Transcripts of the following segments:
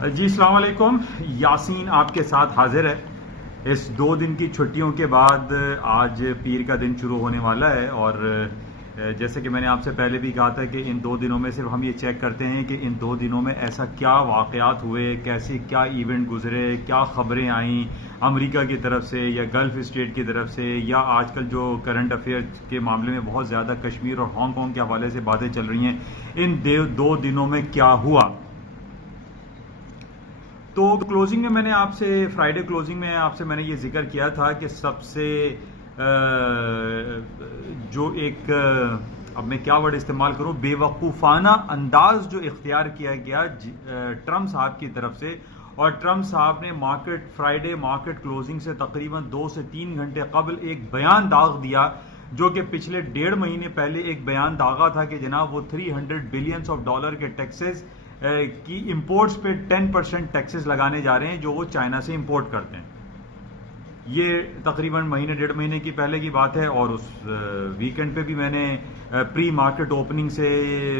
जी अस्सलाम वालेकुम। यासीन आपके साथ हाजिर है। इस 2 दिन की छुट्टियों के बाद आज पीर का दिन शुरू होने वाला है और जैसे कि मैंने आपसे पहले भी कहा था कि इन 2 दिनों में सिर्फ हम ये चेक करते हैं कि इन 2 दिनों में ऐसा क्या वाक़यात हुए, कैसे क्या इवेंट गुजरे, क्या ख़बरें आईं अमेरिका की तरफ से या गल्फ़ स्टेट की तरफ से, या आजकल जो करंट अफेयर के मामले में बहुत ज़्यादा कश्मीर और हांगकॉन्ग के हवाले से बातें चल रही हैं, इन 2 दिनों में क्या हुआ। तो क्लोजिंग में मैंने आपसे फ्राइडे क्लोजिंग में आपसे मैंने ये जिक्र किया था कि सबसे जो एक अब मैं क्या वर्ड इस्तेमाल करूं, बेवकूफ़ाना अंदाज जो इख्तियार किया गया ट्रम्प साहब की तरफ से। और ट्रम्प साहब ने फ्राइडे मार्केट क्लोजिंग से तकरीबन 2 से 3 घंटे कबल एक बयान दाग दिया, जो कि पिछले 1.5 महीने पहले एक बयान दागा था कि जनाब वो $300 बिलियन के टैक्सेस की इंपोर्ट्स पे 10% टैक्सेस लगाने जा रहे हैं जो वो चाइना से इंपोर्ट करते हैं। ये तकरीबन 1.5 महीने की पहले की बात है। और उस वीकेंड पे भी मैंने प्री मार्केट ओपनिंग से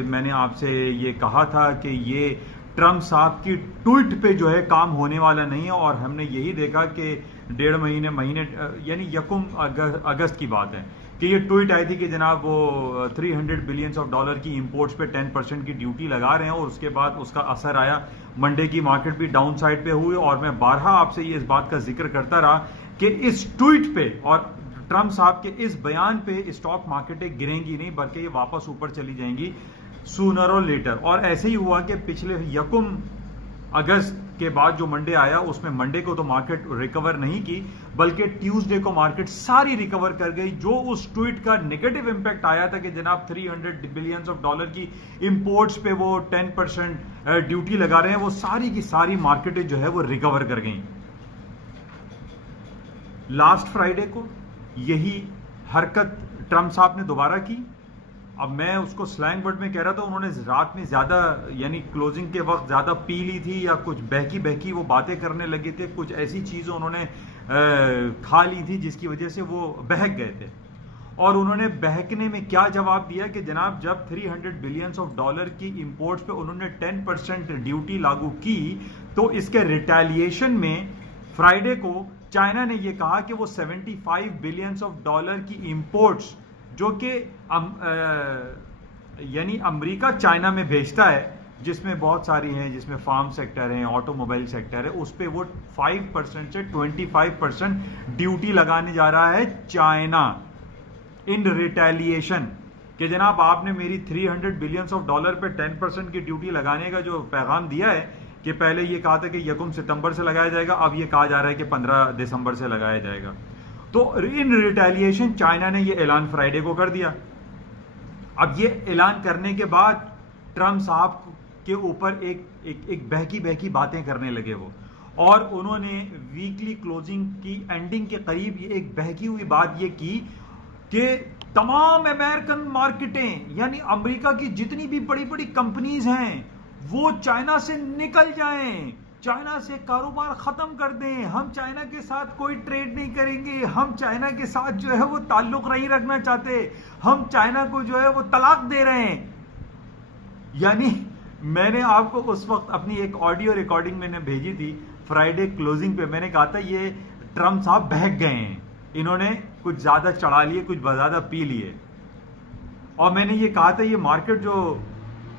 मैंने आपसे ये कहा था कि ये ट्रम्प साहब की ट्वीट पे जो है काम होने वाला नहीं है। और हमने यही देखा कि 1.5 महीने यानी यकुम अगस्त की बात है कि ये ट्वीट आई थी कि जनाब वो $300 बिलियन की इंपोर्ट्स पे 10% की ड्यूटी लगा रहे हैं। और उसके बाद उसका असर आया, मंडे की मार्केट भी डाउन साइड पे हुई। और मैं बारहा आपसे ये इस बात का जिक्र करता रहा कि इस ट्वीट पे और ट्रम्प साहब के इस बयान पे स्टॉक मार्केटें गिरेंगी नहीं, बल्कि ये वापस ऊपर चली जाएंगी सूनर और लेटर। और ऐसे ही हुआ कि पिछले यकुम अगस्त के बाद जो मंडे आया, उसमें मंडे को तो मार्केट रिकवर नहीं की, बल्कि ट्यूसडे को मार्केट सारी रिकवर कर गई। जो उस ट्वीट का नेगेटिव इंपैक्ट आया था कि जनाब $300 बिलियन की इंपोर्ट्स पे वो 10% ड्यूटी लगा रहे हैं, वो सारी की सारी मार्केटें जो है वो रिकवर कर गई। लास्ट फ्राइडे को यही हरकत ट्रम्प साहब ने दोबारा की। अब मैं उसको स्लैंग वर्ड में कह रहा था, उन्होंने रात में ज्यादा यानी क्लोजिंग के वक्त ज्यादा पी ली थी या कुछ बहकी बहकी वो बातें करने लगे थे, कुछ ऐसी चीजें उन्होंने खा ली थी जिसकी वजह से वो बहक गए थे। और उन्होंने बहकने में क्या जवाब दिया कि जनाब जब $300 बिलियन की इंपोर्ट्स पे उन्होंने 10% ड्यूटी लागू की, तो इसके रिटेलिएशन में फ्राइडे को चाइना ने यह कहा कि वो $75 बिलियन की इंपोर्ट्स जो कि यानी अमेरिका चाइना में भेजता है, जिसमें बहुत सारी हैं, जिसमें फार्म सेक्टर है, ऑटोमोबाइल सेक्टर है, उस पे वो 5% से 25% ड्यूटी लगाने जा रहा है चाइना इन रिटेलिएशन कि जनाब आपने मेरी $300 बिलियन पे 10% की ड्यूटी लगाने का जो पैगाम दिया है कि पहले ये कहा था कि यकुम सितंबर से लगाया जाएगा, अब ये कहा जा रहा है कि 15 दिसंबर से लगाया जाएगा। तो इन रिटेलिएशन चाइना ने ये ऐलान फ्राइडे को कर दिया। अब ये ऐलान करने के बाद ट्रम्प साहब के ऊपर एक बहकी बहकी बातें करने लगे वो, और उन्होंने वीकली क्लोजिंग की एंडिंग के करीब ये एक बहकी हुई बात ये की कि तमाम अमेरिकन मार्केटें यानी अमेरिका की जितनी भी बड़ी बड़ी कंपनीज हैं वो चाइना से निकल जाएं, चाइना से कारोबार खत्म कर दें, हम चाइना के साथ कोई ट्रेड नहीं करेंगे, हम चाइना के साथ जो है वो ताल्लुक नहीं रखना चाहते, हम चाइना को जो है वो तलाक दे रहे हैं। यानी मैंने आपको उस वक्त अपनी एक ऑडियो रिकॉर्डिंग मैंने भेजी थी फ्राइडे क्लोजिंग पे, मैंने कहा था ये ट्रम्प साहब बहक गए हैं, इन्होंने कुछ ज्यादा चढ़ा लिए, कुछ ज्यादा पी लिए। और मैंने ये कहा था ये मार्केट जो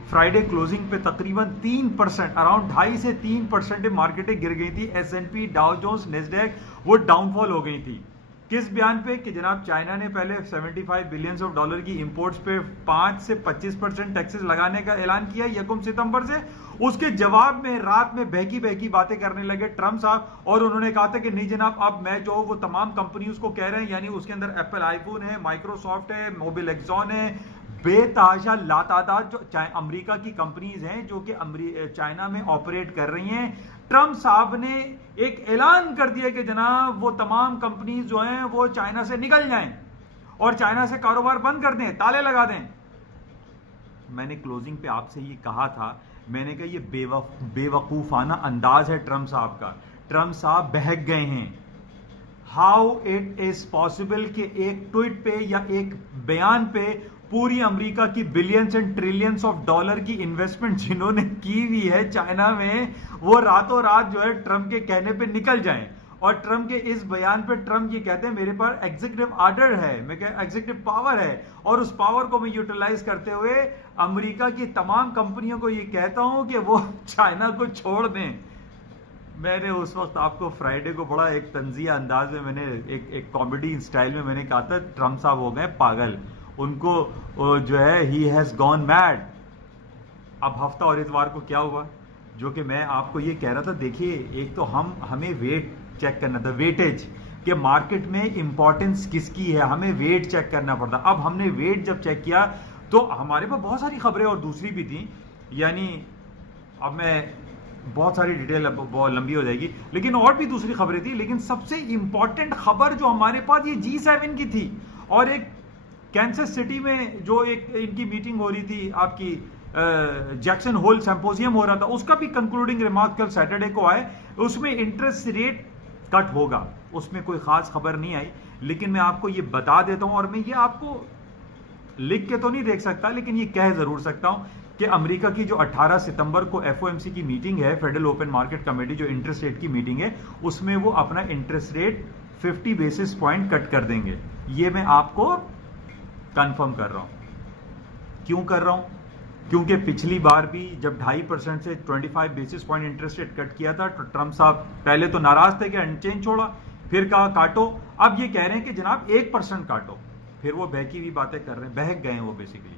फ्राइडे क्लोजिंग पे तकरीबन 3% अराउंड 2.5 से 3% मार्केटें गिर गई थी। S&P, डाउ जोन्स, नेस्डैक वो डाउनफॉल हो गई थी। किस बयान पे कि जनाब चाइना ने पहले $75 बिलियन की इंपोर्ट्स पे 5 से 25% टैक्सेस लगाने का ऐलान किया यकुम सितंबर से। उसके जवाब में रात में बहकी बहकी बातें करने लगे ट्रम्प साहब, और उन्होंने कहा था कि नहीं जनाब अब मैं जो वो तमाम कंपनी उसको कह रहे हैं, यानी उसके अंदर एप्पल आईफोन है, माइक्रोसॉफ्ट है, मोबिल एक्सॉन है, बेताजा लातादाद जो अमेरिका की कंपनीज हैं जो कि चाइना में ऑपरेट कर रही हैं। ट्रम्प साहब ने एक ऐलान कर दिया कि जनाब वो तमाम कंपनीज जो हैं वो चाइना से निकल जाएं और चाइना से कारोबार बंद कर दें, ताले लगा दें। मैंने क्लोजिंग पे आपसे ये कहा था, मैंने कहा ये बेवकूफाना अंदाज है ट्रम्प साहब का। ट्रम्प साहब बहक गए हैं। हाउ इट इज पॉसिबल कि एक ट्वीट पे या एक बयान पे पूरी अमेरिका की billions and trillions of dollar की इन्वेस्टमेंट जिन्होंने की हुई है चाइना में, वो रातों रात जो है ट्रंप के कहने पे निकल जाएं। और ट्रंप के इस बयान पे ट्रंप ये कहते हैं मेरे पास एग्जीक्यूटिव ऑर्डर है, मैं एग्जीक्यूटिव पावर है, और उस पावर को मैं यूटिलाइज करते हुए अमेरिका की तमाम कंपनियों को ये कहता हूं कि वो चाइना को छोड़ दें। मैंने उस वक्त आपको फ्राइडे को बड़ा एक तंजिया अंदाज में मैंने एक कॉमेडी स्टाइल में मैंने कहा था ट्रंप साहब हो गए पागल, उनको जो है ही हैज गॉन मैड। अब हफ्ता और इतवार को क्या हुआ, जो कि मैं आपको ये कह रहा था, देखिए एक तो हमें वेट चेक करना था, वेटेज कि मार्केट में इंपॉर्टेंस किसकी है, हमें वेट चेक करना पड़ता। अब हमने वेट जब चेक किया तो हमारे पास बहुत सारी खबरें और दूसरी भी थी, यानी अब मैं बहुत सारी डिटेल बहुत लंबी हो जाएगी, लेकिन और भी दूसरी खबरें थी, लेकिन सबसे इंपॉर्टेंट खबर जो हमारे पास ये G7 की थी, और एक कैंसस सिटी में जो एक इनकी मीटिंग हो रही थी, आपकी जैक्सन होल सिंपोजियम हो रहा था, उसका भी कंक्लूडिंग रिमार्क कल सैटरडे को आए। उसमें इंटरेस्ट रेट कट होगा, उसमें कोई खास खबर नहीं आई, लेकिन मैं आपको ये बता देता हूं, और मैं ये आपको लिख के तो नहीं देख सकता, लेकिन ये कह जरूर सकता हूं कि अमेरिका की जो 18 सितंबर को FOMC की मीटिंग है, फेडरल ओपन मार्केट कमेटी जो इंटरेस्ट रेट की मीटिंग है, उसमें वो अपना interest rate 50 basis point cut कर देंगे। ये मैं आपको कंफर्म कर रहा हूं। क्यों कर रहा हूं? क्योंकि पिछली बार भी जब 2.5% से 25 basis point interest rate cut किया था, तो ट्रंप साहब पहले तो नाराज थे कि अनचेंज छोड़ा, फिर कहा काटो, अब ये कह रहे हैं कि जनाब 1% काटो, फिर वो बहकी हुई बातें कर रहे हैं, बहक गए हैं वो बेसिकली।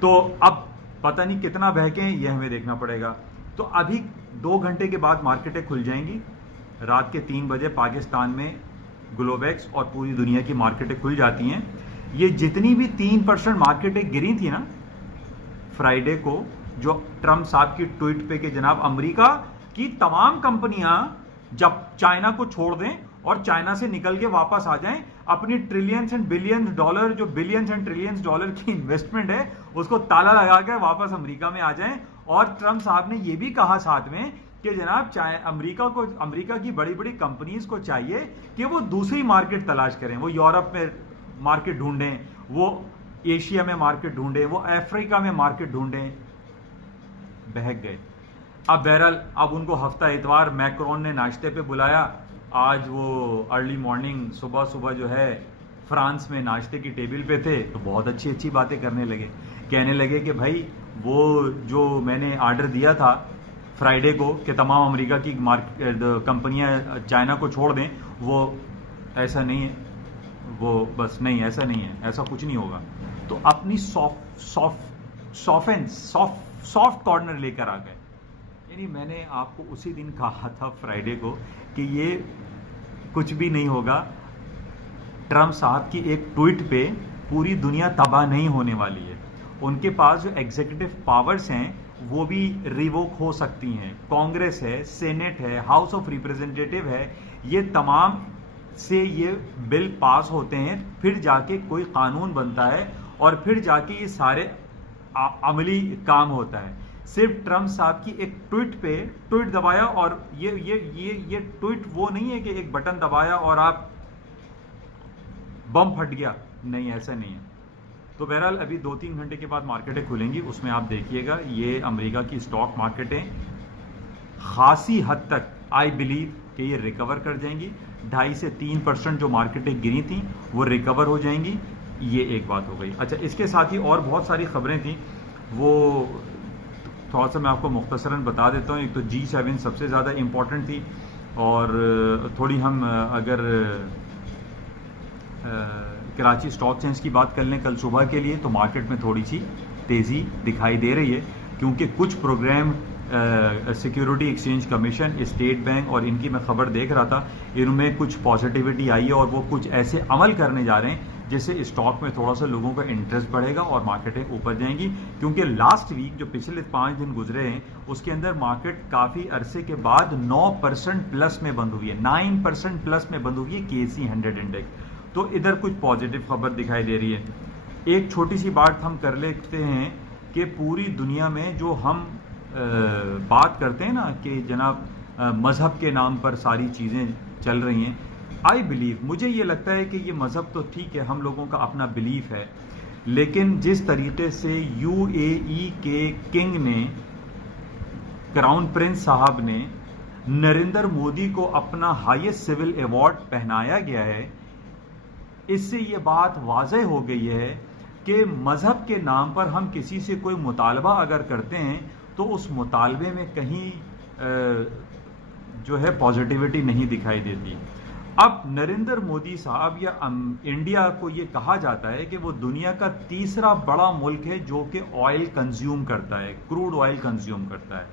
तो अब पता नहीं कितना बहके हैं, ये हमें देखना पड़ेगा। तो अभी 2 घंटे के बाद मार्केटें खुल जाएंगी, रात के 3 बजे पाकिस्तान में ग्लोबेक्स और पूरी दुनिया की मार्केटें खुल जाती हैं। ये जितनी भी 3% मार्केटें गिरी थी ना फ्राइडे को, जो ट्रंप साहब की ट्वीट पे कि जनाब अमेरिका की तमाम कंपनियां जब चाइना को छोड़ दें और चाइना से निकल के वापस आ जाएं, अपनी ट्रिलियंस एंड बिलियंस डॉलर, जो बिलियंस एंड ट्रिलियंस डॉलर की इन्वेस्टमेंट है, उसको ताला लगा के वापस अमेरिका में आ जाएं। और ट्रंप साहब ने यह भी कहा साथ में कि जनाब अमेरिका की बड़ी बड़ी कंपनीज को चाहिए कि वो दूसरी मार्केट तलाश करें, वो यूरोप में मार्केट ढूंढें, वो एशिया में मार्केट ढूंढें, वो अफ्रीका में मार्केट ढूंढें। बहक गए। अब बहरहाल अब उनको हफ्ता इतवार मैक्रोन ने नाश्ते पे बुलाया। आज वो अर्ली मॉर्निंग सुबह सुबह जो है फ्रांस में नाश्ते की टेबल पे थे, तो बहुत अच्छी अच्छी बातें करने लगे, कहने लगे कि भाई वो जो मैंने ऑर्डर दिया था फ्राइडे को कि तमाम अमेरिका की कंपनियां चाइना को छोड़ दें, वो ऐसा नहीं है, वो बस नहीं, ऐसा नहीं है, ऐसा कुछ नहीं होगा। तो अपनी सॉफ्ट कॉर्नर लेकर आ गए। यानी मैंने आपको उसी दिन कहा था फ्राइडे को कि ये कुछ भी नहीं होगा, ट्रंप साहब की एक ट्वीट पे पूरी दुनिया तबाह नहीं होने वाली है। उनके पास जो एग्जीक्यूटिव पावर्स हैं वो भी रिवोक हो सकती हैं, कांग्रेस है, सेनेट है, हाउस ऑफ रिप्रेजेंटेटिव है, ये तमाम से ये बिल पास होते हैं, फिर जाके कोई कानून बनता है और फिर जाके ये सारे अमली काम होता है। सिर्फ ट्रंप साहब की एक ट्वीट दबाया और ये ट्वीट वो नहीं है कि एक बटन दबाया और आप बम फट गया, नहीं, ऐसा नहीं है। तो बहरहाल अभी 2-3 घंटे के बाद मार्केटें खुलेंगी, उसमें आप देखिएगा ये अमेरिका की स्टॉक मार्केटें खासी हद तक आई बिलीव कि ये रिकवर कर जाएंगी। 2.5 से 3% जो मार्केटें गिरी थी वो रिकवर हो जाएंगी, ये एक बात हो गई। अच्छा, इसके साथ ही और बहुत सारी खबरें थी, वो थोड़ा सा मैं आपको मुख्तसरन बता देता हूँ। एक तो G7 सबसे ज़्यादा इम्पोर्टेंट थी, और थोड़ी हम अगर कराची स्टॉक एक्सचेंज की बात कर लें कल सुबह के लिए, तो मार्केट में थोड़ी सी तेज़ी दिखाई दे रही है, क्योंकि कुछ program security exchange commission, state bank और इनकी मैं खबर देख रहा था, इनमें कुछ पॉजिटिविटी आई है और वो कुछ ऐसे अमल करने जा रहे हैं जिससे स्टॉक में थोड़ा सा लोगों का इंटरेस्ट बढ़ेगा और मार्केटें ऊपर जाएंगी। क्योंकि लास्ट वीक जो पिछले 5 दिन गुजरे हैं उसके अंदर मार्केट काफ़ी अरसे के बाद 9% प्लस में बंद हुई है, 9% प्लस में बंद हुई है KC 100 इंडेक्स। तो इधर कुछ पॉजिटिव खबर दिखाई दे रही है। एक छोटी सी बात हम कर लेते हैं कि पूरी दुनिया में जो हम बात करते हैं ना कि जनाब मज़हब के नाम पर सारी चीज़ें चल रही हैं, आई बिलीव, मुझे ये लगता है कि ये मज़हब तो ठीक है, हम लोगों का अपना बिलीफ है, लेकिन जिस तरीके से यूएई के किंग ने, क्राउन प्रिंस साहब ने नरेंद्र मोदी को अपना हाईएस्ट सिविल अवार्ड पहनाया गया है, इससे ये बात वाज़ेह हो गई है कि मजहब के नाम पर हम किसी से कोई मुतालबा अगर करते हैं तो उस मुतालबे में कहीं जो है पॉजिटिविटी नहीं दिखाई देती। अब नरेंद्र मोदी साहब या इंडिया को ये कहा जाता है कि वो दुनिया का तीसरा बड़ा मुल्क है जो कि ऑयल कंज्यूम करता है, क्रूड ऑयल कंज्यूम करता है,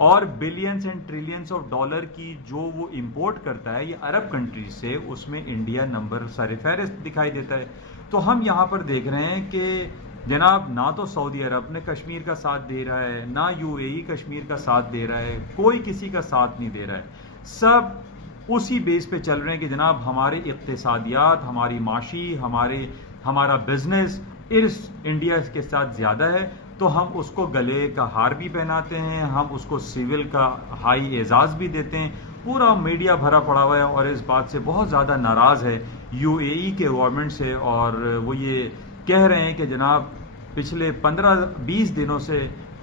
और billions and trillions of dollar की जो वो इंपोर्ट करता है ये अरब कंट्रीज से, उसमें इंडिया नंबर सरफहरिस्त दिखाई देता है। तो हम यहाँ पर देख रहे हैं कि जनाब ना तो सऊदी अरब ने कश्मीर का साथ दे रहा है, ना यूएई कश्मीर का साथ दे रहा है, कोई किसी का साथ नहीं दे रहा है। सब उसी बेस पे चल रहे हैं कि जनाब हमारे इक्तिसादियात, हमारी माशी, हमारा बिजनेस इस इंडिया के साथ ज़्यादा है, तो हम उसको गले का हार भी पहनाते हैं, हम उसको सिविल का हाई एजाज भी देते हैं। पूरा मीडिया भरा पड़ा हुआ है और इस बात से बहुत ज़्यादा नाराज़ है यूएई के गवर्नमेंट से, और वो ये कह रहे हैं कि जनाब पिछले 15-20 दिनों से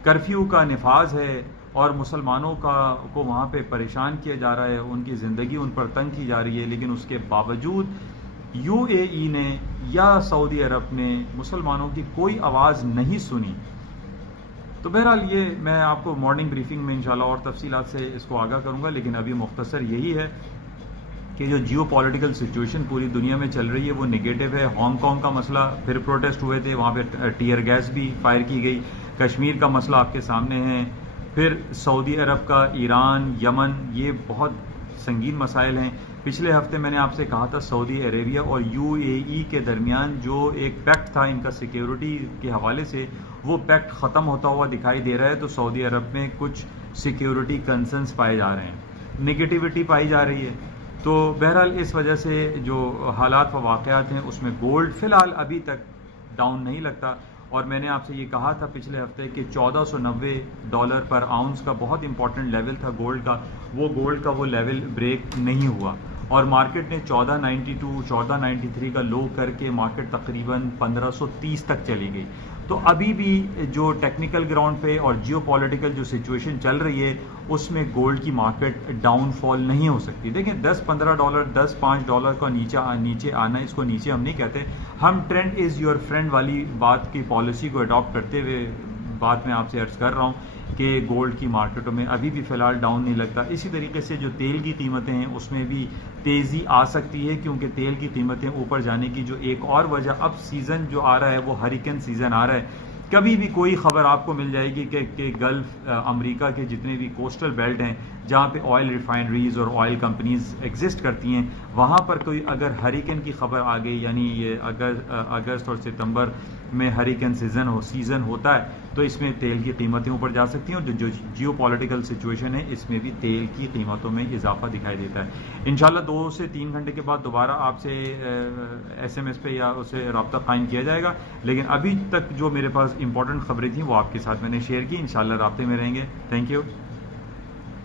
कर्फ्यू का निफाज है और मुसलमानों को वहाँ पे परेशान किया जा रहा है, उनकी ज़िंदगी उन पर तंग की जा रही है, लेकिन उसके बावजूद यूएई ने या सऊदी अरब ने मुसलमानों की कोई आवाज़ नहीं सुनी। तो बहरहाल ये मैं आपको मॉर्निंग ब्रीफिंग में इंशाल्लाह और तफसीलात से इसको आगाह करूंगा, लेकिन अभी मुख्तसर यही है कि जो जियो पॉलिटिकल सिचुएशन पूरी दुनिया में चल रही है वो नेगेटिव है। हांगकांग का मसला, फिर प्रोटेस्ट हुए थे, वहाँ पे टीयर गैस भी फायर की गई। कश्मीर का मसला आपके सामने है, फिर सऊदी अरब का, ईरान, यमन, ये बहुत संगीन मसाइल हैं। पिछले हफ्ते मैंने आपसे कहा था सऊदी अरेबिया और यूएई के दरमियान जो एक पैक्ट था इनका सिक्योरिटी के हवाले से, वो पैक्ट ख़त्म होता हुआ दिखाई दे रहा है। तो सऊदी अरब में कुछ सिक्योरिटी कंसर्न्स पाए जा रहे हैं, नेगेटिविटी पाई जा रही है। तो बहरहाल इस वजह से जो हालात व वाक़यात हैं उसमें गोल्ड फ़िलहाल अभी तक डाउन नहीं लगता। और मैंने आपसे ये कहा था पिछले हफ्ते कि $1490 पर आउंस का बहुत इंपॉर्टेंट लेवल था गोल्ड का, वो गोल्ड का वो लेवल ब्रेक नहीं हुआ और मार्केट ने 1492, 1493 का लो करके मार्केट तकरीबन 1530 तक चली गई। तो अभी भी जो टेक्निकल ग्राउंड पे और जियोपॉलिटिकल जो सिचुएशन चल रही है उसमें गोल्ड की मार्केट डाउनफॉल नहीं हो सकती। देखें $10-15, $10-5 का नीचे आना, इसको नीचे हम नहीं कहते, हम ट्रेंड इज़ योर फ्रेंड वाली बात की पॉलिसी को अडॉप्ट करते हुए बात मैं आपसे अर्ज कर रहा हूँ कि गोल्ड की मार्केटों में अभी भी फ़िलहाल डाउन नहीं लगता। इसी तरीके से जो तेल की कीमतें हैं उसमें भी तेज़ी आ सकती है, क्योंकि तेल की कीमतें ऊपर जाने की जो एक और वजह, अब सीज़न जो आ रहा है वो हरिकेन सीज़न आ रहा है। कभी भी कोई खबर आपको मिल जाएगी कि गल्फ अमेरिका के जितने भी कोस्टल बेल्ट हैं जहाँ पे ऑयल रिफाइनरीज और ऑयल कंपनीज एग्जिस्ट करती हैं, वहाँ पर कोई अगर हरिकेन की खबर आ गई, यानी ये अगस्त और सितंबर में हरिकेन सीज़न होता है, तो इसमें तेल की कीमतें ऊपर जा सकती हैं और जो जियोपॉलिटिकल सिचुएशन है इसमें भी तेल की कीमतों में इजाफा दिखाई देता है। इंशाल्लाह 2 से 3 घंटे के बाद दोबारा आपसे SMS पे या उससे रब्ता कायम किया जाएगा, लेकिन अभी तक जो मेरे पास इंपॉर्टेंट खबरें थी वो आपके साथ मैंने शेयर की। इंशाल्लाह राब्ते में रहेंगे। Thank you.